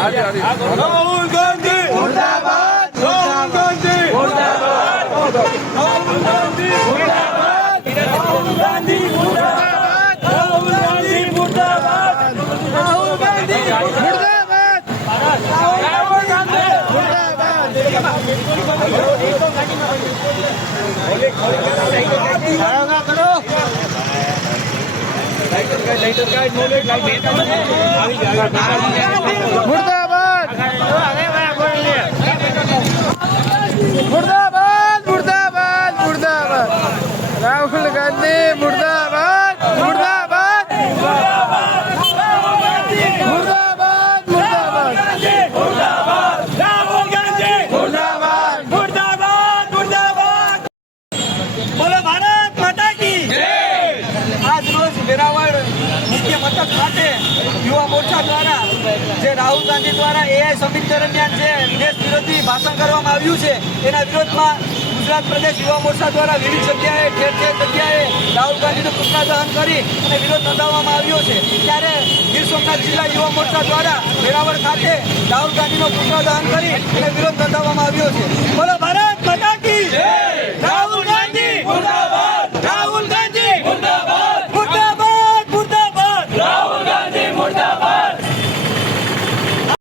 રાહુલ ગાંધી મુર્દાબાદ, રાહુલ ગાંધી મુર્દાબાદ, રાહુલ ગાંધી મુર્દાબાદ, રાહુલ ગાંધી મુર્દાબાદ, રાહુલ ગાંધી મુર્દાબાદ, રાહુલ ગાંધી મુર્દાબાદ, રાહુલ ગાંધી મુર્દાબાદ, મુર્દાબાદ, મુર્દાબાદ, મુર્દાબાદ, રાહુલ ગાંધી મુર્દાબાદ, મુર્દાબાદ, મુર્દાબાદ, મુર્દાબાદ, રાહુલ ગાંધી મુર્દાબાદ, મુર્દાબાદ, મુર્દાબાદ. બોલો ભારત માતા કી જય. આજ રોજ વેરાવળ મુખ્ય મથક ખાતે યુવા મોરચા દ્વારા જે રાહુલ ગાંધી દ્વારા એઆઈ સમિટ દરમિયાન જે દેશ વિરોધી ભાષણ કરવામાં આવ્યું છે એના વિરોધમાં ગુજરાત પ્રદેશ યુવા મોરચા દ્વારા વિવિધ જગ્યાએ ઠેર જગ્યાએ રાહુલ ગાંધીનું પુતળા દહન કરી અને વિરોધ નોંધાવવામાં આવ્યો છે. ત્યારે ગીર સોમનાથ જિલ્લા યુવા મોરચા દ્વારા વેરાવળ ખાતે રાહુલ ગાંધીનો પુતળા દહન કરી અને વિરોધ નોંધાવવામાં આવ્યો છે. બોલો ભારત.